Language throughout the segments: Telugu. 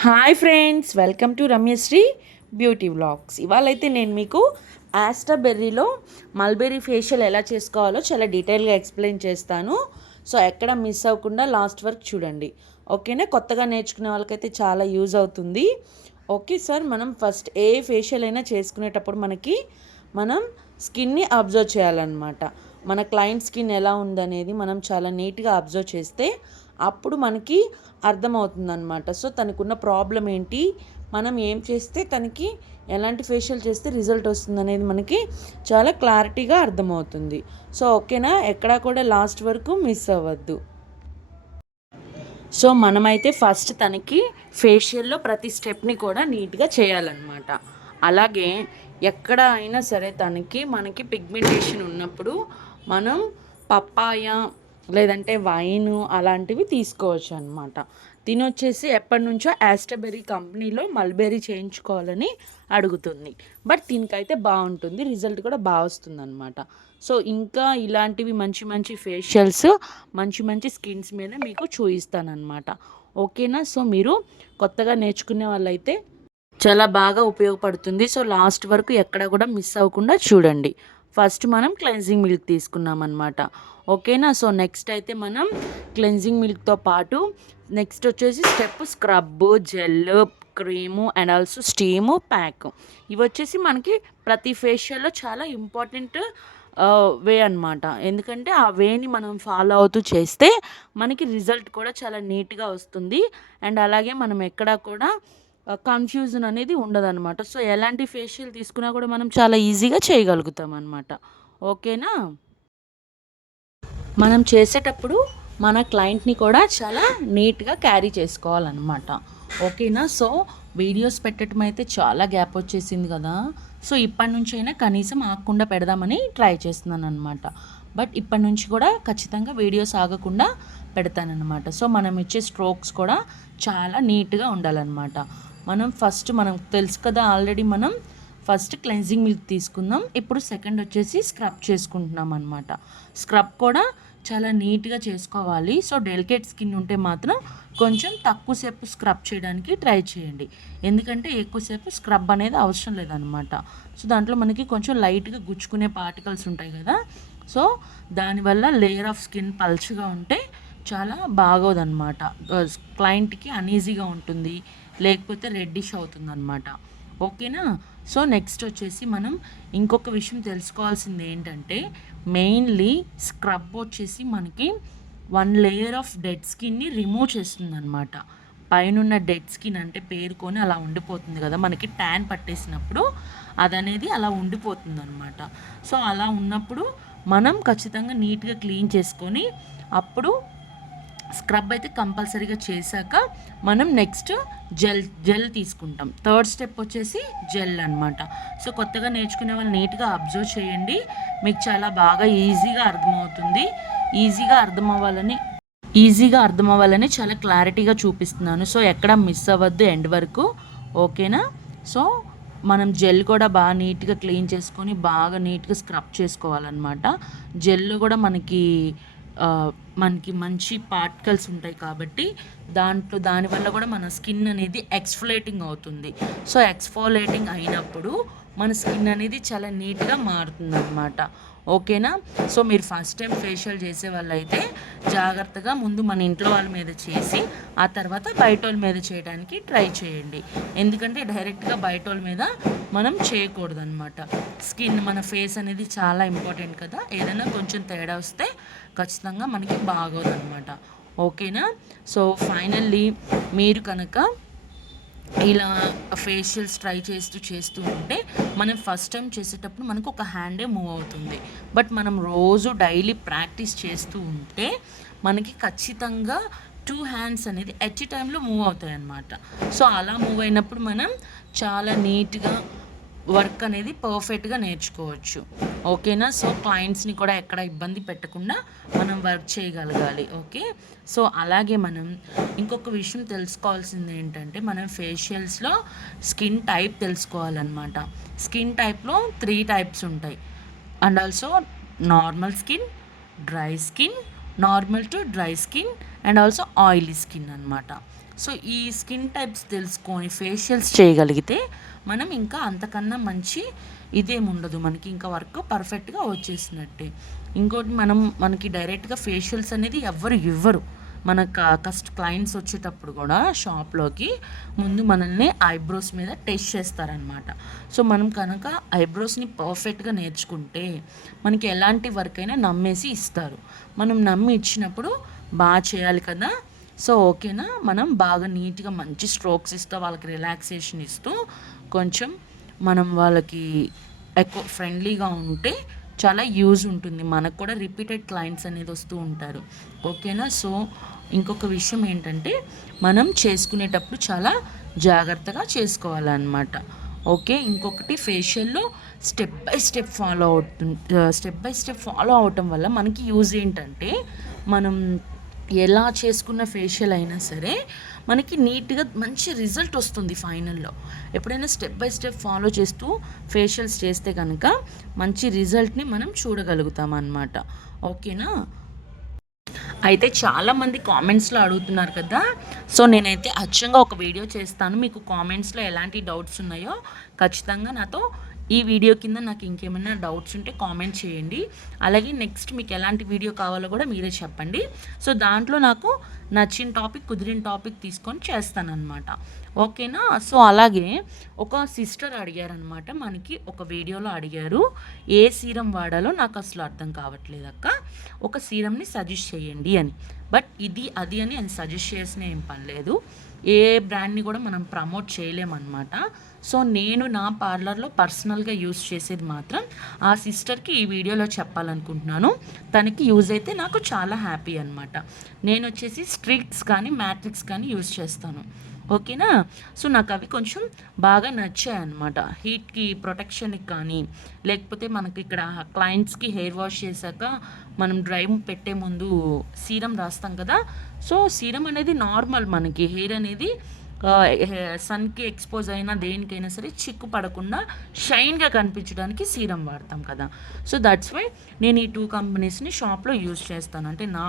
Hi friends, welcome to Ramyasri beauty vlogs. ఇవాళైతే నేను మీకు ఆస్ట్రాబెర్రీలో మల్బెర్రీ ఫేషియల్ ఎలా చేసుకోవాలో చాలా డీటెయిల్గా ఎక్స్ప్లెయిన్ చేస్తాను. సో ఎక్కడ మిస్ అవ్వకుండా లాస్ట్ వరకు చూడండి, ఓకేనా? కొత్తగా నేర్చుకునే వాళ్ళకైతే చాలా యూజ్ అవుతుంది. ఓకే సార్, మనం ఫస్ట్ ఏ ఫేషియల్ అయినా చేసుకునేటప్పుడు మనం స్కిన్ని అబ్జర్వ్ చేయాలన్నమాట. మన క్లయింట్ స్కిన్ ఎలా ఉందనేది మనం చాలా నీట్గా అబ్జర్వ్ చేస్తే అప్పుడు మనకి అర్థమవుతుందన్నమాట. సో తనకున్న ప్రాబ్లం ఏంటి, మనం ఏం చేస్తే తనకి ఎలాంటి ఫేషియల్ చేస్తే రిజల్ట్ వస్తుందనేది మనకి చాలా క్లారిటీగా అర్థమవుతుంది. సో ఓకేనా, ఎక్కడా కూడా లాస్ట్ వరకు మిస్ అవ్వద్దు. సో మనమైతే ఫస్ట్ తనకి ఫేషియల్లో ప్రతి స్టెప్ని కూడా నీట్గా చేయాలన్నమాట. అలాగే ఎక్కడ అయినా సరే మనకి పిగ్మెంటేషన్ ఉన్నప్పుడు మనం పప్పాయ లేదంటే వైన్ అలాంటివి తీసుకోవచ్చు అనమాట. తినొచ్చేసి ఎప్పటి నుంచో ఆస్ట్రాబెర్రీ కంపెనీలో మల్బెర్రీ చేయించుకోవాలని అడుగుతుంది. బట్ దీనికైతే బాగుంటుంది, రిజల్ట్ కూడా బాగా వస్తుంది అనమాట. సో ఇంకా ఇలాంటివి మంచి మంచి ఫేషియల్స్ మంచి మంచి స్కిన్స్ మీద మీకు చూపిస్తానమాట. ఓకేనా? సో మీరు కొత్తగా నేర్చుకునే వాళ్ళైతే చాలా బాగా ఉపయోగపడుతుంది. సో లాస్ట్ వరకు ఎక్కడ కూడా మిస్ అవ్వకుండా చూడండి. ఫస్ట్ మనం క్లెన్జింగ్ మిల్క్ తీసుకున్నాం అనమాట. ఓకేనా? సో నెక్స్ట్ అయితే మనం క్లెన్జింగ్ మిల్క్తో పాటు నెక్స్ట్ వచ్చేసి step scrub, gel, cream and also steam, pack. ఇవి వచ్చేసి మనకి ప్రతి ఫేషియల్లో చాలా ఇంపార్టెంట్ వే అనమాట. ఎందుకంటే ఆ వేని మనం ఫాలో అవుతూ చేస్తే మనకి రిజల్ట్ కూడా చాలా నీట్గా వస్తుంది. అండ్ అలాగే మనం ఎక్కడా కూడా కన్ఫ్యూజన్ అనేది ఉండదన్నమాట. సో ఎలాంటి ఫేషియల్ తీసుకున్నా కూడా మనం చాలా ఈజీగా చేయగలుగుతాం అనమాట. ఓకేనా? మనం చేసేటప్పుడు మన క్లయింట్ని కూడా చాలా నీట్గా క్యారీ చేసుకోవాలన్నమాట. ఓకేనా? సో వీడియోస్ పెట్టడం అయితే చాలా గ్యాప్ వచ్చేసింది కదా. సో ఇప్పటి నుంచి అయినా కనీసం ఆగకుండా పెడదామని ట్రై చేస్తున్నాను అనమాట. బట్ ఇప్పటి నుంచి కూడా ఖచ్చితంగా వీడియోస్ ఆగకుండా పెడతానన్నమాట. సో మనం ఇచ్చే స్ట్రోక్స్ కూడా చాలా నీట్గా ఉండాలన్నమాట. మనం తెలుసు కదా, ఆల్రెడీ మనం ఫస్ట్ క్లెన్జింగ్ మిల్క్ తీసుకుందాం. ఇప్పుడు సెకండ్ వచ్చేసి స్క్రబ్ చేసుకుంటున్నాం అనమాట. స్క్రబ్ కూడా చాలా నీట్గా చేసుకోవాలి. సో డెలికేట్ స్కిన్ ఉంటే మాత్రం కొంచెం తక్కువసేపు స్క్రబ్ చేయడానికి ట్రై చేయండి. ఎందుకంటే ఎక్కువసేపు స్క్రబ్ అనేది అవసరం లేదనమాట. సో దాంట్లో మనకి కొంచెం లైట్గా గుచ్చుకునే పార్టికల్స్ ఉంటాయి కదా. సో దానివల్ల లేయర్ ఆఫ్ స్కిన్ పల్చగా ఉంటే చాలా బాగోదన్నమాట. క్లయింట్కి అన్ఈజీగా ఉంటుంది, లేకపోతే రెడ్డిష్ అవుతుందన్నమాట. ఓకేనా? సో నెక్స్ట్ వచ్చేసి మనం ఇంకొక విషయం తెలుసుకోవాల్సింది ఏంటంటే, మెయిన్లీ స్క్రబ్ వచ్చేసి మనకి 1 లేయర్ ఆఫ్ డెడ్ స్కిన్ని రిమూవ్ చేస్తుంది అనమాట. పైనున్న డెడ్ స్కిన్ అంటే పేరుకొని అలా ఉండిపోతుంది కదా, మనకి ట్యాన్ పట్టేసినప్పుడు అదనేది అలా ఉండిపోతుంది అనమాట. సో అలా ఉన్నప్పుడు మనం ఖచ్చితంగా నీట్గా క్లీన్ చేసుకొని అప్పుడు స్క్రబ్ అయితే కంపల్సరీగా చేశాక మనం నెక్స్ట్ జెల్ తీసుకుంటాం. థర్డ్ స్టెప్ వచ్చేసి జెల్ అనమాట. సో కొత్తగా నేర్చుకునే వాళ్ళు నీట్గా అబ్జర్వ్ చేయండి, మీకు చాలా బాగా ఈజీగా అర్థమవుతుంది. ఈజీగా అర్థమవ్వాలని చాలా క్లారిటీగా చూపిస్తున్నాను. సో ఎక్కడ మిస్ అవ్వద్దు ఎండ్ వరకు. ఓకేనా? సో మనం జెల్ కూడా బాగా నీట్గా క్లీన్ చేసుకొని బాగా నీట్గా స్క్రబ్ చేసుకోవాలన్నమాట. జెల్ కూడా మనకి మంచి పార్టికల్స్ ఉంటాయి కాబట్టి దానివల్ల కూడా మన స్కిన్ అనేది ఎక్స్ఫోలేటింగ్ అవుతుంది. సో ఎక్స్ఫోలేటింగ్ అయినప్పుడు మన స్కిన్ అనేది చాలా నీట్గా మారుతుంది అనమాట. ఓకేనా? సో మీరు ఫస్ట్ టైం ఫేషియల్ చేసే వాళ్ళైతే జాగ్రత్తగా ముందు మన ఇంట్లో వాళ్ళ మీద చేసి ఆ తర్వాత బయట వాళ్ళ మీద చేయడానికి ట్రై చేయండి. ఎందుకంటే డైరెక్ట్గా బయట వాళ్ళ మీద మనం చేయకూడదన్నమాట. మన ఫేస్ అనేది చాలా ఇంపార్టెంట్ కదా. ఏదైనా కొంచెం తేడా వస్తే ఖచ్చితంగా మనకి బాగోదన్నమాట. ఓకేనా? సో ఫైనల్లీ మీరు కనుక ఇలా ఫేషియల్స్ ట్రై చేస్తూ ఉంటే మనం ఫస్ట్ టైం చేసేటప్పుడు మనకు ఒక హ్యాండే మూవ్ అవుతుంది. బట్ మనం రోజు డైలీ ప్రాక్టీస్ చేస్తూ ఉంటే మనకి ఖచ్చితంగా 2 హ్యాండ్స్ అనేది ఎట్ టైంలో మూవ్ అవుతాయి అన్నమాట. సో అలా మూవ్ అయినప్పుడు మనం చాలా నీట్గా వర్క్ అనేది పర్ఫెక్ట్గా నేర్చుకోవచ్చు. ఓకేనా? సో క్లయింట్స్ని కూడా ఎక్కడ ఇబ్బంది పెట్టకుండా మనం వర్క్ చేయగలగాలి. ఓకే? సో అలాగే మనం ఇంకొక విషయం తెలుసుకోవాల్సింది ఏంటంటే, మనం ఫేషియల్స్లో స్కిన్ టైప్ తెలుసుకోవాలన్నమాట. స్కిన్ టైప్లో 3 టైప్స్ ఉంటాయి. And also normal skin, dry skin, normal to dry skin and also oily skin అనమాట. సో ఈ స్కిన్ టైప్స్ తెలుసుకొని ఫేషియల్స్ చేయగలిగితే మనం ఇంకా అంతకన్నా మంచి ఇదేముండదు, మనకి ఇంకా వర్క్ పర్ఫెక్ట్గా వచ్చేసినట్టే. ఇంకోటి మనకి డైరెక్ట్గా ఫేషియల్స్ అనేది ఎవ్వరు ఇవ్వరు. మన క్లయింట్స్ వచ్చేటప్పుడు కూడా షాప్లోకి ముందు మనల్ని ఐబ్రోస్ మీద టెస్ట్ చేస్తారనమాట. సో మనం కనుక ఐబ్రోస్ని పర్ఫెక్ట్గా నేర్చుకుంటే మనకి ఎలాంటి వర్క్ అయినా నమ్మేసి ఇస్తారు. మనం నమ్మి ఇచ్చినప్పుడు బాగా చేయాలి కదా. సో ఓకేనా, మనం బాగా నీట్గా మంచి స్ట్రోక్స్ ఇస్తూ వాళ్ళకి రిలాక్సేషన్ ఇస్తూ కొంచెం మనం వాళ్ళకి ఎక్కువ ఫ్రెండ్లీగా ఉంటే చాలా యూజ్ ఉంటుంది. మనకు కూడా రిపీటెడ్ క్లయింట్స్ అనేది వస్తూ ఉంటారు. ఓకేనా. సో ఇంకొక విషయం ఏంటంటే మనం చేసుకునేటప్పుడు చాలా జాగ్రత్తగా చేసుకోవాలన్నమాట. ఓకే. ఇంకొకటి ఫేషియల్లో స్టెప్ బై స్టెప్ ఫాలో అవటం వల్ల మనకి యూజ్ ఏంటంటే మనం ఎలా చేసుకున్న ఫేషియల్ అయినా సరే మనకి నీట్గా మంచి రిజల్ట్ వస్తుంది ఫైనల్లో. ఎప్పుడైనా స్టెప్ బై స్టెప్ ఫాలో చేస్తూ ఫేషియల్స్ చేస్తే కనుక మంచి రిజల్ట్ని మనం చూడగలుగుతాం అన్నమాట. ఓకేనా. అయితే చాలామంది కామెంట్స్లో అడుగుతున్నారు కదా. సో నేనైతే అచ్చంగా ఒక వీడియో చేస్తాను. మీకు కామెంట్స్లో ఎలాంటి డౌట్స్ ఉన్నాయో ఖచ్చితంగా నాతో ఈ వీడియో కింద నాకు ఇంకేమైనా డౌట్స్ ఉంటే కామెంట్ చేయండి. అలాగే నెక్స్ట్ మీకు ఎలాంటి వీడియో కావాలో కూడా మీరే చెప్పండి. సో దాంట్లో నాకు నచ్చిన టాపిక్, కుదిరిన టాపిక్ తీసుకొని చేస్తానన్నమాట. ఓకేనా. సో అలాగే ఒక సిస్టర్ అడిగారనమాట, మనకి ఒక వీడియోలో అడిగారు, ఏ సీరం వాడాలో నాకు అసలు అర్థం కావట్లేదు అక్క, ఒక సీరంని సజెస్ట్ చేయండి అని. బట్ ఇది అది అని సజెస్ట్ చేసిన ఏం పని లేదు. ఏ బ్రాండ్ని కూడా మనం ప్రమోట్ చేయలేమన్నమాట. సో నేను నా పార్లర్లో పర్సనల్గా యూజ్ చేసేది మాత్రం ఆ సిస్టర్కి ఈ వీడియోలో చెప్పాలనుకుంటున్నాను. తనకి యూజ్ అయితే నాకు చాలా హ్యాపీ అనమాట. నేను వచ్చేసి స్ట్రిక్స్ కానీ మ్యాట్రిక్స్ కానీ యూజ్ చేస్తాను. ఓకేనా. సో నాకు అవి కొంచెం బాగా నచ్చాయి అన్నమాట. హీట్కి ప్రొటెక్షన్కి కానీ, లేకపోతే మనకి ఇక్కడ క్లయింట్స్కి హెయిర్ వాష్ చేశాక మనం డ్రై పెట్టే ముందు సీరం రాస్తాం కదా. సో సీరం అనేది నార్మల్, మనకి హెయిర్ అనేది సన్కి ఎక్స్పోజ్ అయినా దేనికైనా సరే చిక్కు పడకుండా షైన్గా కనిపించడానికి సీరం వాడతాం కదా. సో దట్స్ వై నేను ఈ 2 కంపెనీస్ని షాప్లో యూజ్ చేస్తాను, అంటే నా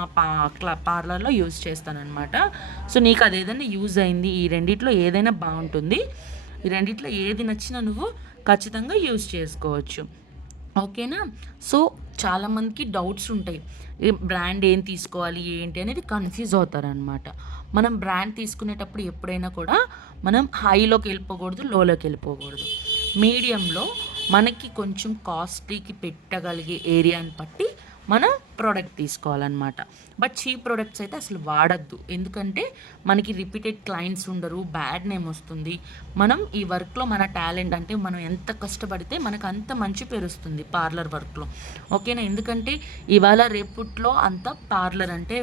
పార్లర్లో యూజ్ చేస్తాను అనమాట. సో నీకు అది ఏదైనా యూజ్ అయింది, ఈ రెండిట్లో ఏదైనా బాగుంటుంది, ఈ రెండిట్లో ఏది నచ్చినా నువ్వు ఖచ్చితంగా యూజ్ చేసుకోవచ్చు. ఓకేనా. సో చాలామందికి డౌట్స్ ఉంటాయి, బ్రాండ్ ఏం తీసుకోవాలి ఏంటి అనేది కన్ఫ్యూజ్ అవుతారనమాట. మనం బ్రాండ్ తీసుకునేటప్పుడు ఎప్పుడైనా కూడా మనం హైలోకి వెళ్ళిపోకూడదు, లోలోకి వెళ్ళిపోకూడదు. మీడియంలో మనకి కొంచెం కాస్ట్లీకి పెట్టగలిగే ఏరియాని బట్టి మనం ప్రోడక్ట్ తీసుకోవాలన్నమాట. బట్ చీప్ ప్రోడక్ట్స్ అయితే అసలు వాడద్దు, ఎందుకంటే మనకి రిపీటెడ్ క్లయింట్స్ ఉండరు, బ్యాడ్ నేమ్ వస్తుంది. మనం ఈ వర్క్లో మన టాలెంట్, అంటే మనం ఎంత కష్టపడితే మనకు అంత మంచి పేరు వస్తుంది పార్లర్ వర్క్లో. ఓకేనా. ఎందుకంటే ఇవాళ రేపట్లో అంత పార్లర్ అంటే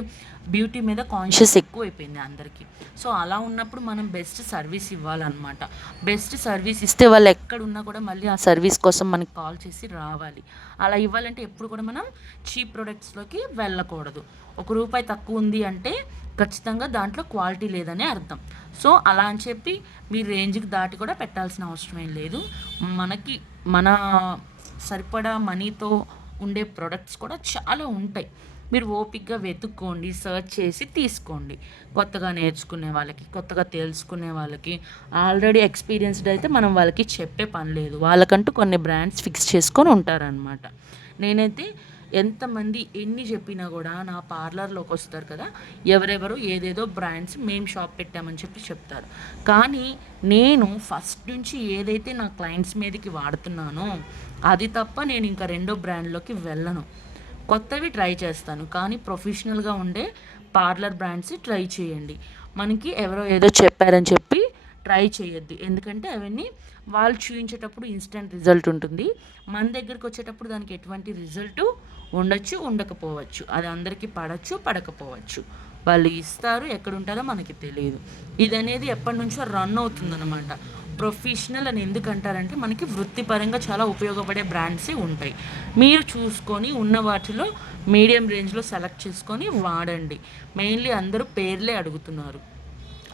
బ్యూటీ మీద కాన్షియస్ ఎక్కువైపోయింది అందరికీ. సో అలా ఉన్నప్పుడు మనం బెస్ట్ సర్వీస్ ఇవ్వాలన్నమాట. బెస్ట్ సర్వీస్ ఇస్తే వాళ్ళు ఎక్కడున్నా కూడా మళ్ళీ ఆ సర్వీస్ కోసం మనకి కాల్ చేసి రావాలి. అలా ఇవ్వాలంటే ఎప్పుడు కూడా మనం చీప్ ప్రొడక్ట్స్లోకి వెళ్ళకూడదు. ₹1 తక్కువ ఉంది అంటే ఖచ్చితంగా దాంట్లో క్వాలిటీ లేదనే అర్థం. సో అలా అని చెప్పి మీ రేంజ్కి దాటి కూడా పెట్టాల్సిన అవసరం ఏం లేదు. మనకి మన సరిపడా మనీతో ఉండే ప్రొడక్ట్స్ కూడా చాలా ఉంటాయి. మీరు ఓపిక్గా వెతుక్కోండి, సర్చ్ చేసి తీసుకోండి. కొత్తగా నేర్చుకునే వాళ్ళకి, కొత్తగా తెలుసుకునే వాళ్ళకి, ఆల్రెడీ ఎక్స్పీరియన్స్డ్ అయితే మనం వాళ్ళకి చెప్పే పని లేదు, వాళ్ళకంటూ కొన్ని బ్రాండ్స్ ఫిక్స్ చేసుకొని ఉంటారనమాట. నేనైతే ఎంతమంది ఎన్ని చెప్పినా కూడా నా పార్లర్లోకి వస్తారు కదా, ఎవరెవరు ఏదేదో బ్రాండ్స్ మేము షాప్ పెట్టామని చెప్పి చెప్తారు. కానీ నేను ఫస్ట్ నుంచి ఏదైతే నా క్లయింట్స్ మీదకి వాడుతున్నానో అది తప్ప నేను ఇంకా రెండో బ్రాండ్లోకి వెళ్ళను. కొత్తవి ట్రై చేస్తాను, కానీ ప్రొఫెషనల్గా ఉండే పార్లర్ బ్రాండ్స్ ట్రై చేయండి. మనకి ఎవరో ఏదో చెప్పారని చెప్పి ట్రై చేయొద్దు, ఎందుకంటే అవన్నీ వాళ్ళు చూపించేటప్పుడు ఇన్స్టెంట్ రిజల్ట్ ఉంటుంది, మన దగ్గరికి వచ్చేటప్పుడు దానికి ఎటువంటి రిజల్ట్ ఉండొచ్చు, ఉండకపోవచ్చు. అది అందరికీ పడచ్చు, పడకపోవచ్చు. వాళ్ళు ఇస్తారు, ఎక్కడ ఉంటారో మనకి తెలియదు. ఇది అనేది ఎప్పటి నుంచో రన్ అవుతుందన్నమాట. ప్రొఫెషనల్ అని ఎందుకు అంటారంటే మనకి వృత్తిపరంగా చాలా ఉపయోగపడే బ్రాండ్సే ఉంటాయి. మీరు చూసుకొని ఉన్న వాటిలో మీడియం రేంజ్లో సెలెక్ట్ చేసుకొని వాడండి. మెయిన్లీ అందరూ పేర్లే అడుగుతున్నారు,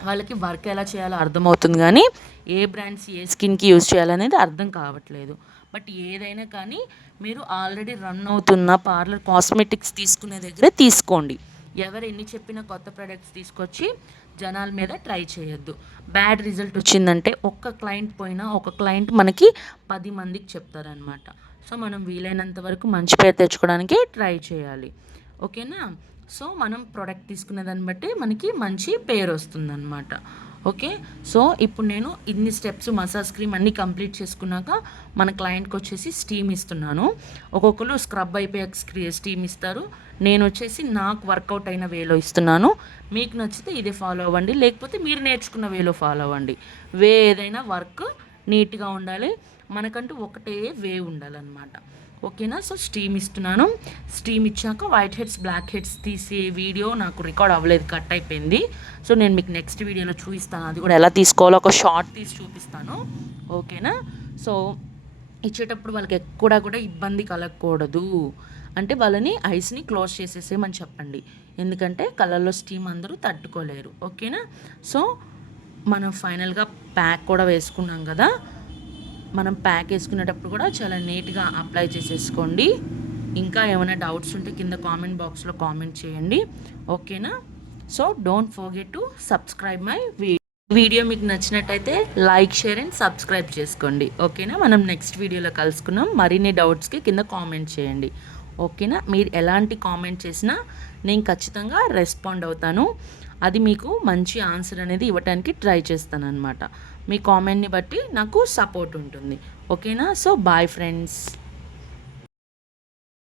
వాళ్ళకి వర్క్ ఎలా చేయాలో అర్థమవుతుంది, కానీ ఏ బ్రాండ్స్ ఏ స్కిన్కి యూజ్ చేయాలనేది అర్థం కావట్లేదు. బట్ ఏదైనా కానీ మీరు ఆల్రెడీ రన్ అవుతున్న పార్లర్ కాస్మెటిక్స్ తీసుకునే దగ్గరే తీసుకోండి. ఎవరు ఎన్ని చెప్పినా కొత్త ప్రొడక్ట్స్ తీసుకొచ్చి జనాల మీద ట్రై చేయొద్దు. బ్యాడ్ రిజల్ట్ వచ్చిందంటే ఒక్క క్లయింట్ పోయినా ఒక క్లయింట్ మనకి 10 మందికి చెప్తారనమాట. సో మనం వీలైనంత వరకు మంచి పేరు తెచ్చుకోవడానికి ట్రై చేయాలి. ఓకేనా? సో మనం ప్రోడక్ట్ తీసుకునే దాన్ని బట్టి మనకి మంచి పేరు వస్తుందన్నమాట. ఓకే. సో ఇప్పుడు నేను ఇన్ని స్టెప్స్ మసాజ్ క్రీమ్ అన్నీ కంప్లీట్ చేసుకున్నాక మన క్లయింట్కి వచ్చేసి స్టీమ్ ఇస్తున్నాను. ఒక్కొక్కరు స్క్రబ్ అయిపోయాక స్టీమ్ ఇస్తారు. నేను వచ్చేసి నాకు వర్కౌట్ అయిన వేలో ఇస్తున్నాను. మీకు నచ్చితే ఇదే ఫాలో అవ్వండి, లేకపోతే మీరు నేర్చుకున్న వేలో ఫాలో అవ్వండి. వే ఏదైనా వర్క్ నీట్గా ఉండాలి, మనకంటూ ఒకటే వే ఉండాలన్నమాట. ఓకేనా? సో స్టీమ్ ఇస్తున్నాను. స్టీమ్ ఇచ్చాక వైట్ హెడ్స్ బ్లాక్ హెడ్స్ తీసే వీడియో నాకు రికార్డ్ అవ్వలేదు, కట్ అయిపోయింది. సో నేను మీకు నెక్స్ట్ వీడియోలో చూపిస్తాను, అది కూడా ఎలా తీసుకోవాలో ఒక షార్ట్ తీసి చూపిస్తాను. ఓకేనా? సో ఇచ్చేటప్పుడు వాళ్ళకి ఎక్కడా కూడా ఇబ్బంది కలగకూడదు. అంటే వాళ్ళని ఐస్ని క్లోజ్ చేసేసేయమని చెప్పండి, ఎందుకంటే కళ్ళల్లో స్టీమ్ అందరూ తట్టుకోలేరు. ఓకేనా? సో మనం ఫైనల్గా ప్యాక్ కూడా వేసుకున్నాం కదా, మనం ప్యాక్ వేసుకునేటప్పుడు కూడా చాలా నీట్గా అప్లై చేసేసుకోండి. ఇంకా ఏమైనా డౌట్స్ ఉంటే కింద కామెంట్ బాక్స్లో కామెంట్ చేయండి. ఓకేనా? So don't forget to subscribe my video. మీకు నచ్చినట్టయితే లైక్, షేర్ అండ్ సబ్స్క్రైబ్ చేసుకోండి. ఓకేనా? మనం నెక్స్ట్ వీడియోలో కలుసుకున్నాం. మరిన్ని డౌట్స్కి కింద కామెంట్ చేయండి. ఓకేనా? మీరు ఎలాంటి కామెంట్ చేసినా నేను ఖచ్చితంగా రెస్పాండ్ అవుతాను. అది మీకు మంచి ఆన్సర్ అనేది ఇవ్వడానికి ట్రై చేస్తాను అనమాట. మీ కామెంట్ని బట్టి నాకు సపోర్ట్ ఉంటుంది. ఓకేనా? So bye friends.